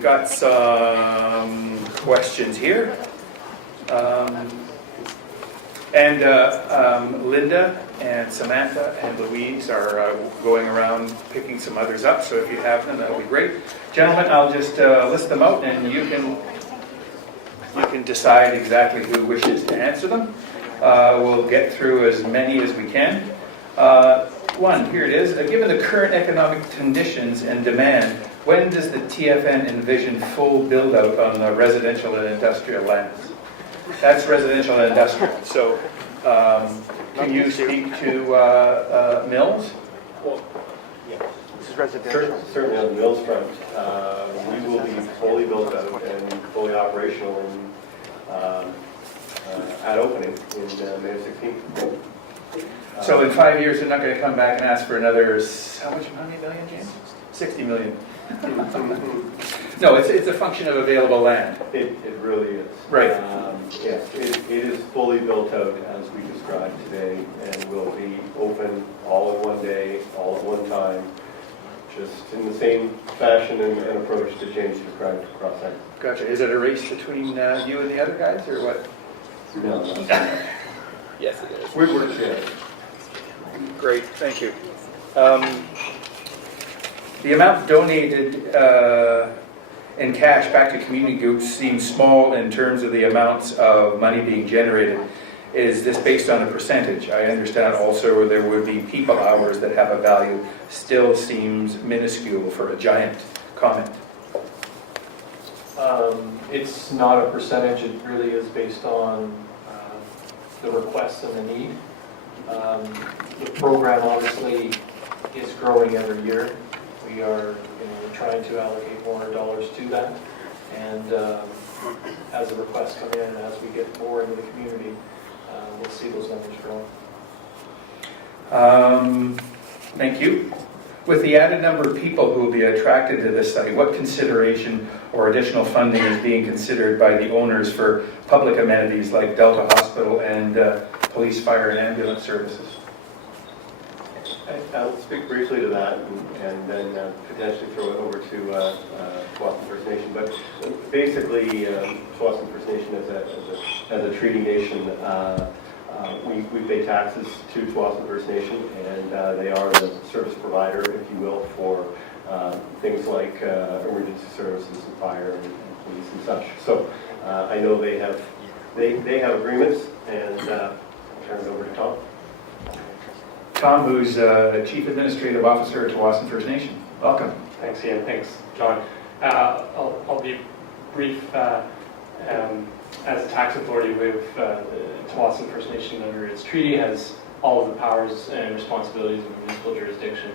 we've got some questions here. Linda and Samantha and Louise are going around picking some others up, so if you have them, that'll be great. Gentlemen, I'll just list them out and you can decide exactly who wishes to answer them. We'll get through as many as we can. One, here it is. Given the current economic conditions and demand, when does the TFN envision full build-out on the residential and industrial lands? That's residential and industrial. So, can you speak to Mills? Well, yeah. This is residential. Certainly on the Mills front, we will be fully built out and fully operational at opening in May of 16. So in 5 years, they're not going to come back and ask for another, how many million, James? 60 million. No, it's a function of available land. It really is. Right. Yes, it is fully built out as we described today, and will be open all in one day, all at one time, just in the same fashion and approach to change described across that. Gotcha. Is it a race between you and the other guys, or what? No. Yes, it is. We're together. Great, thank you. The amount donated in cash back to community groups seems small in terms of the amounts of money being generated. Is this based on a percentage? I understand also there would be people hours that have a value. Still seems minuscule for a giant. Comment. It's not a percentage. It really is based on the requests and the need. The program obviously is growing every year. We are trying to allocate more dollars to that, and as the requests come in and as we get more into the community, we'll see those numbers grow. Thank you. With the added number of people who will be attracted to this site, what consideration or additional funding is being considered by the owners for public amenities like Delta Hospital and police, fire, and ambulance services? I'll speak briefly to that and then potentially throw it over to Tsawwassen First Nation. But basically, Tsawwassen First Nation as a treaty nation, we pay taxes to Tsawwassen First Nation, and they are the service provider, if you will, for things like emergency services and fire and police and such. So I know they have agreements, and I'll turn it over to Tom. Tom, who's Chief Administrative Officer at Tsawwassen First Nation. Welcome. Thanks, Ian. Thanks, John. I'll be brief. As a tax authority, Tsawwassen First Nation, under its treaty, has all of the powers and responsibilities of municipal jurisdiction.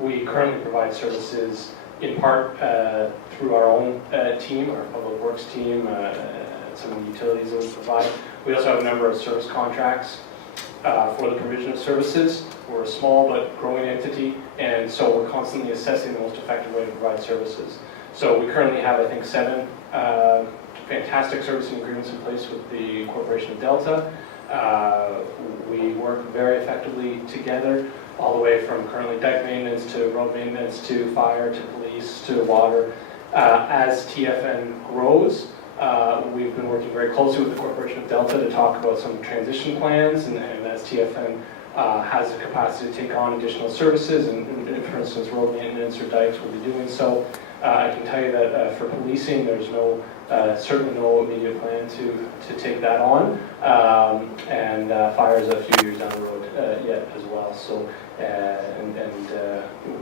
We currently provide services in part through our own team, our public works team, some of the utilities that we provide. We also have a number of service contracts for the provision of services. We're a small but growing entity, and so we're constantly assessing the most effective way to provide services. So we currently have, I think, 7 fantastic servicing agreements in place with the Corporation of Delta. We work very effectively together, all the way from currently dike maintenance to road maintenance to fire to police to water. As TFN grows, we've been working very closely with the Corporation of Delta to talk about some transition plans, and as TFN has the capacity to take on additional services, and for instance, road maintenance or dikes will be doing so. I can tell you that for policing, there's certainly no immediate plan to take that on, and fire is a few years down the road yet as well. So,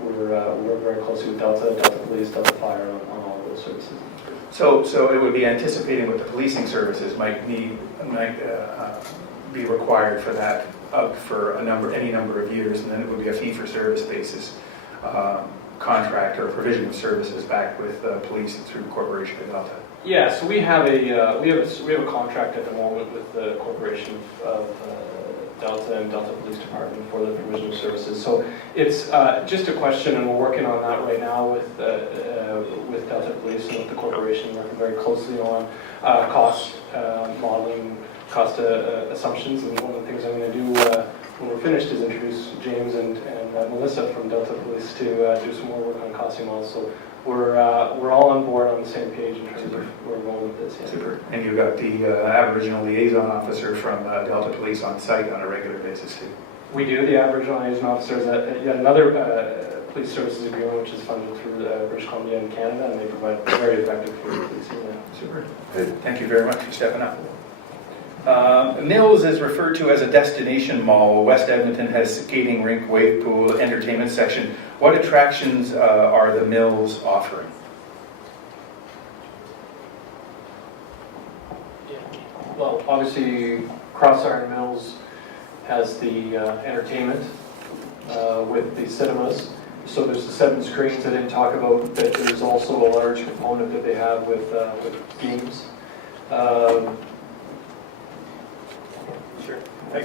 we work very closely with Delta Police, Delta Fire on all of those services. So it would be anticipating what the policing services might be required for that for any number of years, and then it would be a fee-for-service basis contract or provision of services back with police through Corporation of Delta. Yeah, so we have a contract at the moment with the Corporation of Delta and Delta Police Department for the provision of services. So it's just a question, and we're working on that right now with Delta Police and with the corporation, working very closely on cost modeling, cost assumptions. And one of the things I'm going to do when we're finished, is introduce James and Melissa from Delta Police to do some more work on costume models. So we're all on board on the same page in terms of where we're going with this. Yeah. Super. And you've got the Aboriginal liaison officer from Delta Police on site on a regular basis too. We do. The Aboriginal liaison officers at yet another police services agreement, which is funded through British Columbia and Canada, and they provide very effective policing. Super. Good. Thank you very much for stepping up. Mills is referred to as a destination mall. West Edmonton has skating rink, wave pool, entertainment section. What attractions are the Mills offering? Well, obviously, Crossborder Mills has the entertainment with the cinemas. So there's the 7 screens I didn't talk about, but there's also a large component that they have with games. Sure. I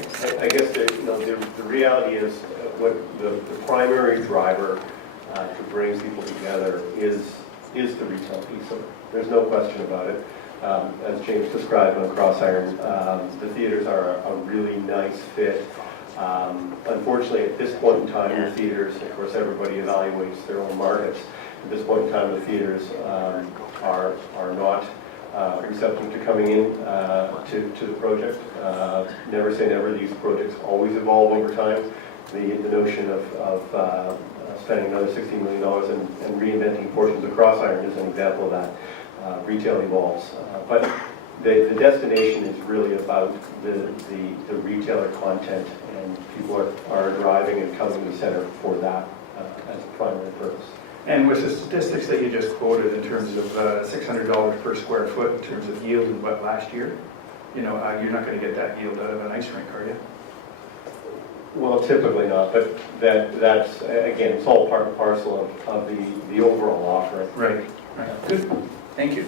guess the reality is what the primary driver to bring people together is the retail piece. So there's no question about it. As James described on Crossborder, the theaters are a really nice fit. Unfortunately, at this point in time, the theaters, of course, everybody evaluates their own markets. At this point in time, the theaters are not receptive to coming in to the project. Never say never, these projects always evolve over time. The notion of spending another $16 million and reinventing portions of Crossborder is an example of that. Retail evolves. But the destination is really about the retailer content, and people are driving and coming to the center for that as a primary purpose. And with the statistics that you just quoted in terms of $600 per square foot in terms of yield in what last year, you're not going to get that yield out of an ice rink, are you? Well, typically not, but that's again, it's all part and parcel of the overall offering. Right. Good. Thank you.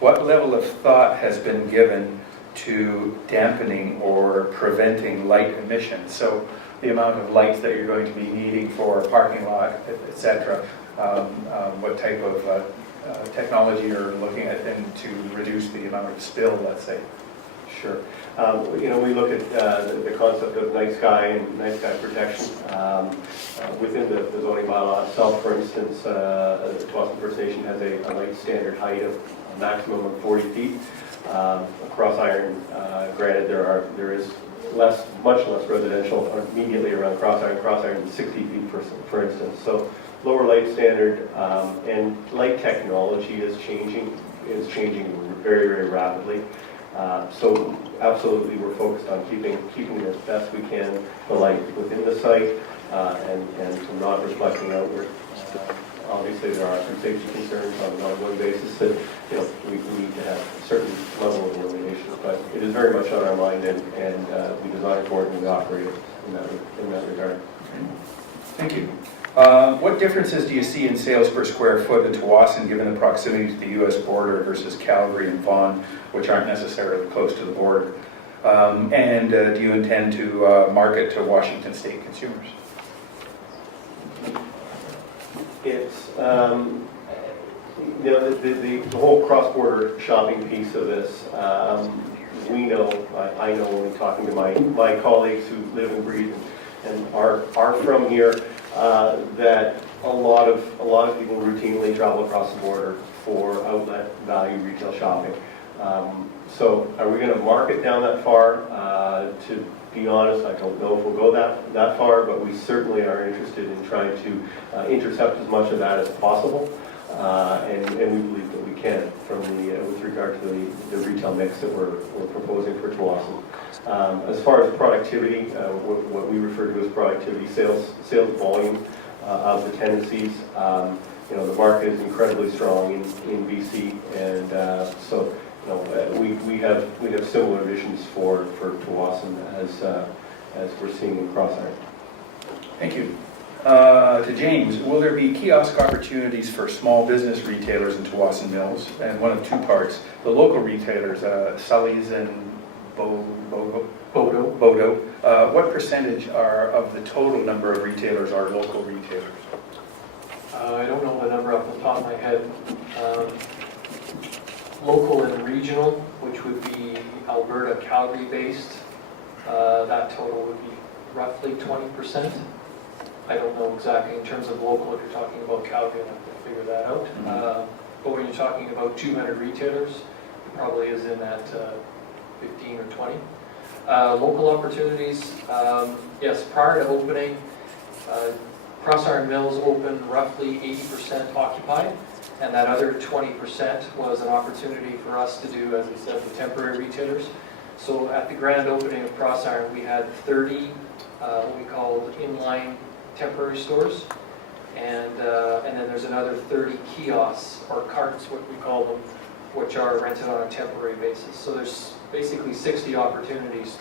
What level of thought has been given to dampening or preventing light emissions? So the amount of lights that you're going to be needing for a parking lot, etc. What type of technology you're looking at then to reduce the amount of spill, let's say? Sure. We look at the concept of night sky and night sky protection within the zoning bylaw itself. For instance, the Tsawwassen First Nation has a light standard height of a maximum of 40 feet. Across Iron, granted, there is much less residential immediately around Cross Iron is 60 feet for instance. So lower light standard and light technology is changing very, very rapidly. So absolutely, we're focused on keeping as best we can the light within the site and from not reflecting outward. Obviously, there are some safety concerns on an ongoing basis that we need to have a certain level of illumination, but it is very much on our mind, and we design for it and we operate it in that regard. Thank you. What differences do you see in sales per square foot in Tsawwassen, given the proximity to the U.S. border versus Calgary and Vaughan, which aren't necessarily close to the border? And do you intend to market to Washington State consumers? It's the whole cross-border shopping piece of this. I know when talking to my colleagues who live and breathe and are from here, that a lot of people routinely travel across the border for outlet value retail shopping. So are we going to market down that far? To be honest, I don't know if we'll go that far, but we certainly are interested in trying to intercept as much of that as possible, and we believe that we can with regard to the retail mix that we're proposing for Tsawwassen. As far as productivity, what we refer to as productivity, sales volume of the tenancies, the market is incredibly strong in BC, and so we have similar visions for Tsawwassen as we're seeing in Crossborder. Thank you. To James, will there be kiosk opportunities for small business retailers in Tsawwassen Mills? And one of two parts, the local retailers, Sully's and Bodo. What percentage of the total number of retailers are local retailers? I don't know the number off the top of my head. Local and regional, which would be Alberta, Calgary-based. That total would be roughly 20%. I don't know exactly in terms of local, if you're talking about Calgary, I'll have to figure that out. But when you're talking about 200 retailers, it probably is in that 15 or 20. Local opportunities, yes, prior to opening, Crossborder Mills opened roughly 80% occupied, and that other 20% was an opportunity for us to do, as I said, the temporary retailers. So at the grand opening of Crossborder, we had 30 what we called inline temporary stores, and then there's another 30 kiosks or carts, what we call them, which are rented on a temporary basis. So there's basically 60 opportunities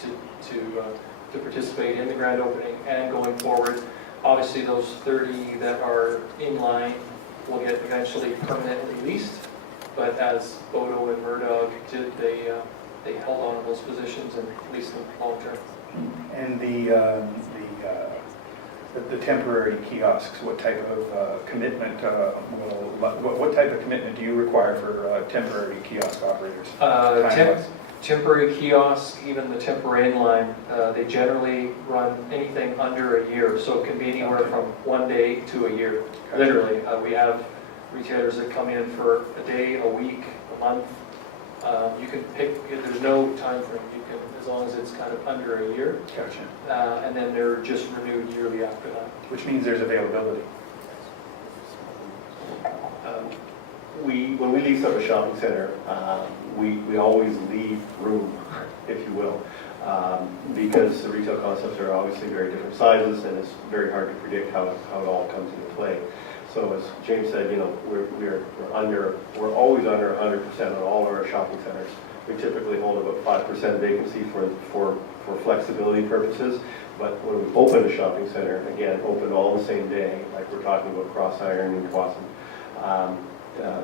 to participate in the grand opening and going forward. Obviously, those 30 that are in line will get eventually permanently leased, but as Bodo and Murdoch did, they held on to those positions and leased them long term. And the temporary kiosks, what type of commitment what type of commitment do you require for temporary kiosk operators? Time-wise? Temporary kiosks, even the temporary inline, they generally run anything under a year, so it can be anywhere from 1 day to a year. Gotcha. Literally, we have retailers that come in for a day, a week, a month. You can pick, there's no time frame, you can, as long as it's kind of under a year, Gotcha. and then they're just renewed yearly after that. Which means there's availability. When we lease up a shopping center, we always leave room, if you will, because the retail concepts are obviously very different sizes, and it's very hard to predict how it all comes into play. So as James said, you know, we're always under 100% on all of our shopping centers. We typically hold about 5% vacancy for flexibility purposes. But when we open a shopping center, again, open all the same day, like we're talking about Crossborder and Kiosk,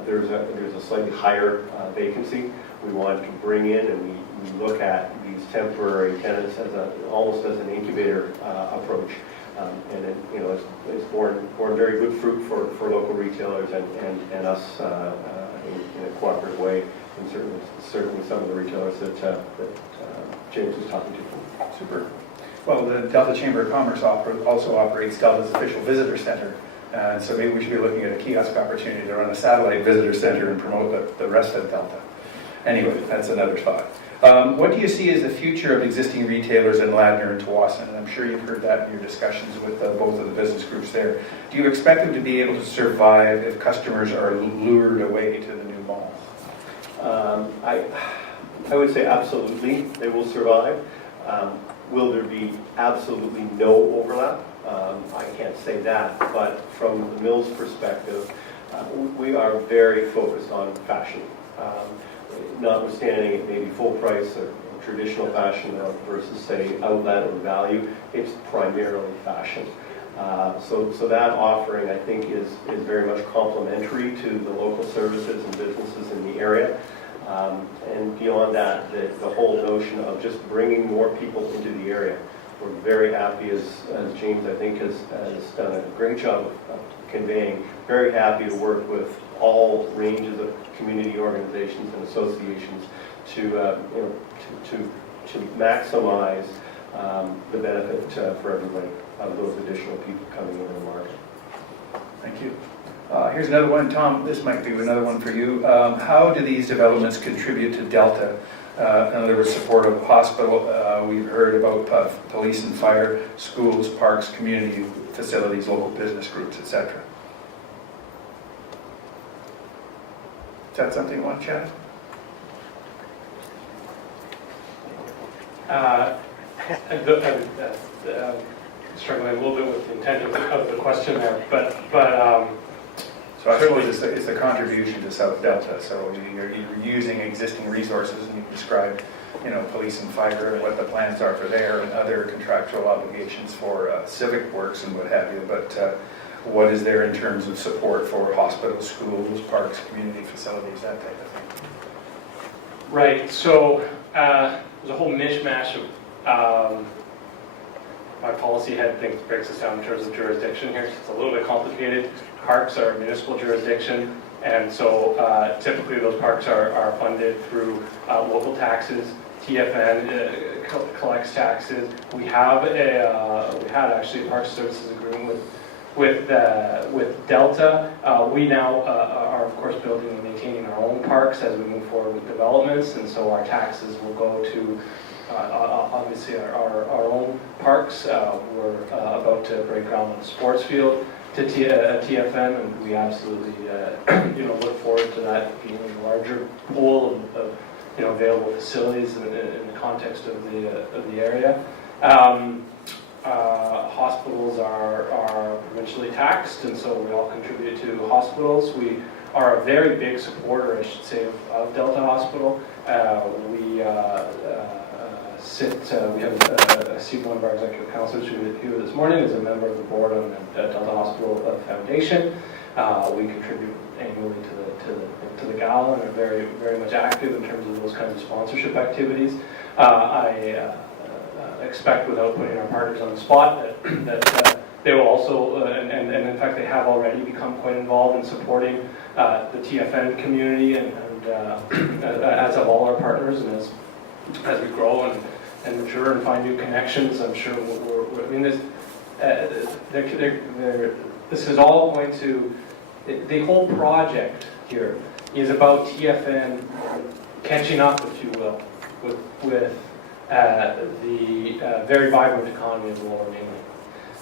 there's a slightly higher vacancy. We want to bring in, and we look at these temporary tenants as almost as an incubator approach. And it, you know, it's borne very good fruit for local retailers and us in a cooperative way, and certainly some of the retailers that James was talking to. Super. Well, the Delta Chamber of Commerce also operates Delta's official visitor center. So maybe we should be looking at a kiosk opportunity to run a satellite visitor center and promote the rest of Delta. Anyway, that's another thought. What do you see as the future of existing retailers in Ladner and Tsawwassen? And I'm sure you've heard that in your discussions with both of the business groups there. Do you expect them to be able to survive if customers are lured away to the new mall? I would say absolutely they will survive. Will there be absolutely no overlap? I can't say that, but from the Mills perspective, we are very focused on fashion. Notwithstanding it may be full price or traditional fashion versus, say, outlet or value, it's primarily fashion. So that offering, I think, is very much complementary to the local services and businesses in the area. And beyond that, the whole notion of just bringing more people into the area. We're very happy, as James, I think, has done a great job of conveying, very happy to work with all ranges of community organizations and associations to maximize the benefit for everybody of those additional people coming into the market. Thank you. Here's another one. Tom, this might be another one for you. How do these developments contribute to Delta? In other words, support of hospital. We've heard about police and fire, schools, parks, community facilities, local business groups, etc. Is that something you want to chat? Struggling a little bit with the intent of the question there, but So I suppose it's the contribution to South Delta. So you're using existing resources, and you described, you know, police and fire and what the plans are for there, and other contractual obligations for civic works and what have you. But what is there in terms of support for hospitals, schools, parks, community facilities, that type of thing? right. So there's a whole mishmash of my policy head breaks us down in terms of jurisdiction here. It's a little bit complicated. Parks are municipal jurisdiction. And so typically those parks are funded through local taxes. TFN collects taxes. We have we had actually a park services agreement with Delta. We now are of course building and maintaining our own parks as we move forward with developments, and so our taxes will go to obviously our own parks. We're about to break ground on a sports field to TFN, and we absolutely look forward to that being a larger pool of available facilities in the context of the area. Hospitals are provincially taxed, and so we all contribute to hospitals. We are a very big supporter, I should say, of Delta Hospital. We see one of our executive councillors who this morning is a member of the board on the Delta Hospital Foundation. We contribute annually to the gala and are very, very much active in terms of those kinds of sponsorship activities. I expect, without putting our partners on the spot, that they will also, and in fact they have already become quite involved in supporting the TFN community, and as have all our partners, and as we grow and mature and find new connections, I'm sure I mean, this is all going to, the whole project here is about TFN catching up, if you will, with the very vibrant economy of the Lower Mainland.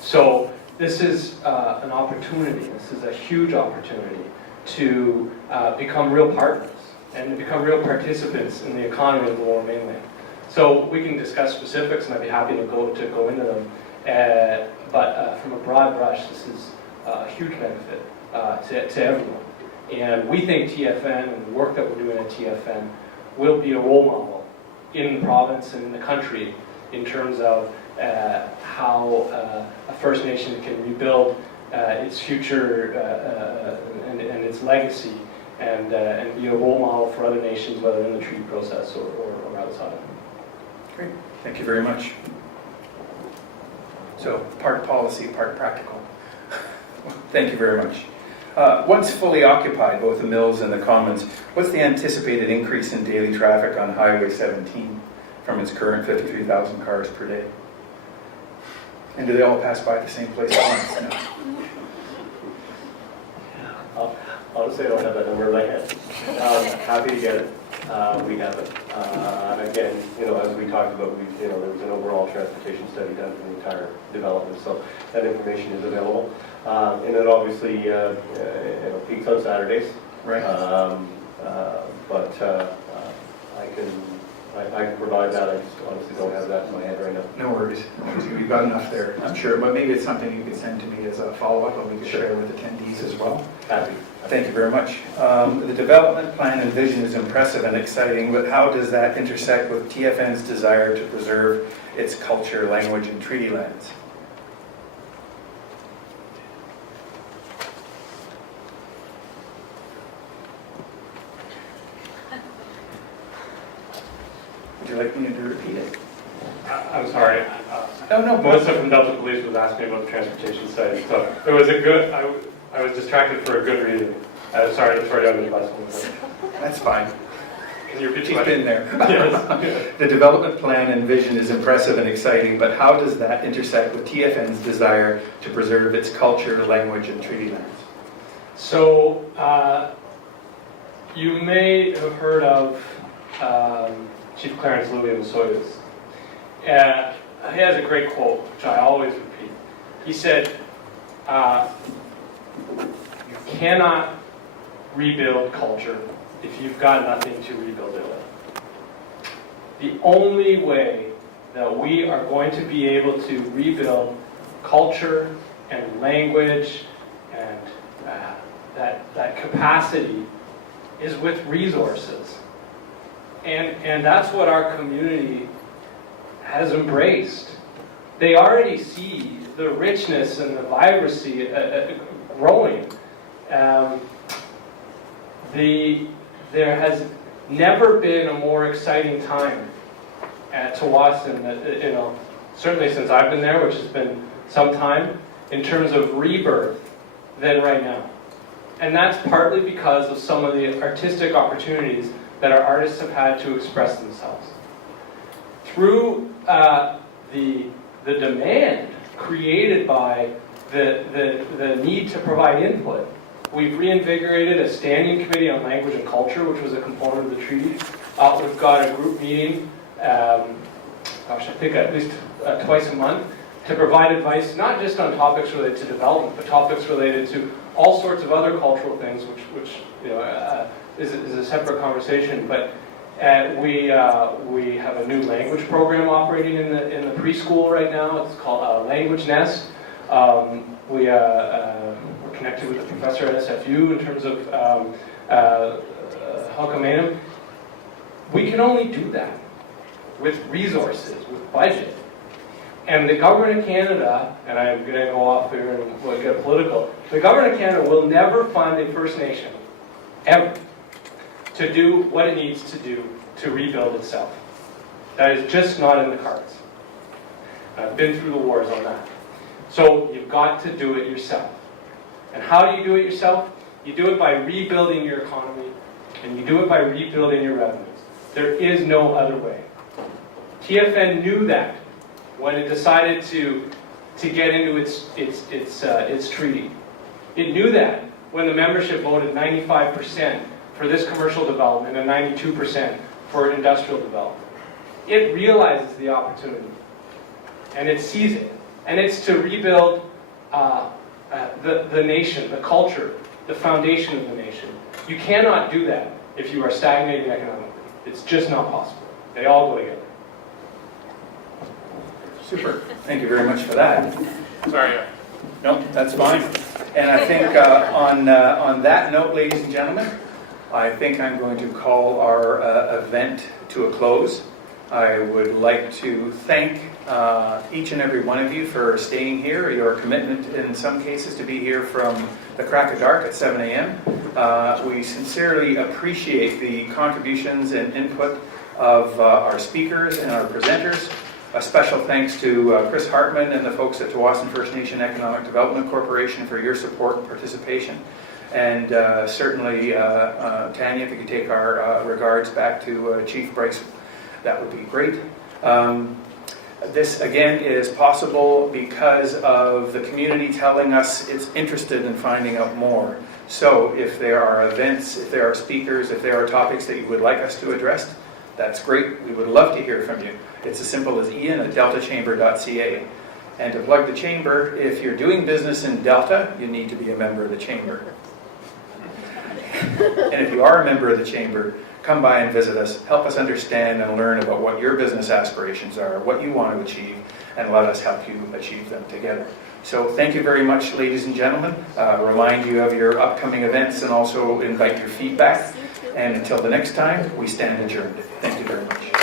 So this is an opportunity, this is a huge opportunity to become real partners and to become real participants in the economy of the Lower Mainland. So we can discuss specifics, and I'd be happy to go into them. But from a broad brush, this is a huge benefit to everyone. And we think TFN and the work that we're doing at TFN will be a role model in the province and in the country in terms of how a First Nation can rebuild its future and its legacy, and be a role model for other nations, whether in the treaty process or outside. Great, thank you very much. So, part policy, part practical. Thank you very much. Once fully occupied, both the mills and the commons, what's the anticipated increase in daily traffic on Highway 17 from its current 53,000 cars per day? And do they all pass by the same place at once? No. Honestly, I don't have that number in my head. Happy to get it. We have it. Again, as we talked about, there was an overall transportation study done for the entire development, so that information is available. And it obviously peaks on Saturdays. Right. But I can provide that. I just honestly don't have that in my head right now. No worries. We've got enough there, I'm sure. But maybe it's something you could send to me as a follow-up, and we could share with attendees as well. Happy. Thank you very much. The development plan and vision is impressive and exciting, but how does that intersect with TFN's desire to preserve its culture, language, and treaty lands? Would you like me to repeat it? I'm sorry. No. Melissa from Delta Police was asking me about the transportation study, so it was a good. I was distracted for a good reason. Sorry to throw you under the bus. That's fine. Can you repeat She's the been there. Yes. The development plan and vision is impressive and exciting, but how does that intersect with TFN's desire to preserve its culture, language, and treaty lands? So, you may have heard of Chief Clarence Louis of the Soyuz. He has a great quote, which I always repeat. He said, you cannot rebuild culture if you've got nothing to rebuild it with. The only way that we are going to be able to rebuild culture and language and that capacity is with resources. And that's what our community has embraced. They already see the richness and the vibrancy growing. There has never been a more exciting time at Tsawwassen, certainly since I've been there, which has been some time, in terms of rebirth than right now. And that's partly because of some of the artistic opportunities that our artists have had to express themselves. Through the demand created by the need to provide input, we've reinvigorated a standing committee on language and culture, which was a component of the treaty. We've got a group meeting, I think at least twice a month, to provide advice, not just on topics related to development, but topics related to all sorts of other cultural things, which is a separate conversation. But we have a new language program operating in the preschool right now. It's called Language Nest. We're connected with a professor at SFU in terms of Hulkamanum. We can only do that with resources, with budget. And the government of Canada, and I'm going to go off here and we'll get political, the government of Canada will never fund a First Nation, ever, to do what it needs to do to rebuild itself. That is just not in the cards. I've been through the wars on that. So you've got to do it yourself. And how do you do it yourself? You do it by rebuilding your economy, and you do it by rebuilding your revenues. There is no other way. TFN knew that when it decided to get into its treaty. It knew that when the membership voted 95% for this commercial development and 92% for industrial development. It realizes the opportunity, and it sees it. And it's to rebuild the nation, the culture, the foundation of the nation. You cannot do that if you are stagnating economically. It's just not possible. They all go together. Super. Thank you very much for that. Sorry. No, that's fine. And I think on that note, ladies and gentlemen, I think I'm going to call our event to a close. I would like to thank each and every one of you for staying here, your commitment in some cases to be here from the crack of dark at 7 a.m. We sincerely appreciate the contributions and input of our speakers and our presenters. A special thanks to Chris Hartman and the folks at Tsawwassen First Nation Economic Development Corporation for your support and participation. And certainly, Tanya, if you could take our regards back to Chief Bryce, that would be great. This, again, is possible because of the community telling us it's interested in finding out more. So if there are events, if there are speakers, if there are topics that you would like us to address, that's great. We would love to hear from you. It's as simple as ian@deltachamber.ca. And to plug the chamber, if you're doing business in Delta, you need to be a member of the chamber. And if you are a member of the chamber, come by and visit us. Help us understand and learn about what your business aspirations are, what you want to achieve, and let us help you achieve them together. So thank you very much, ladies and gentlemen. Remind you of your upcoming events and also invite your feedback. And until the next time, we stand adjourned. Thank you very much.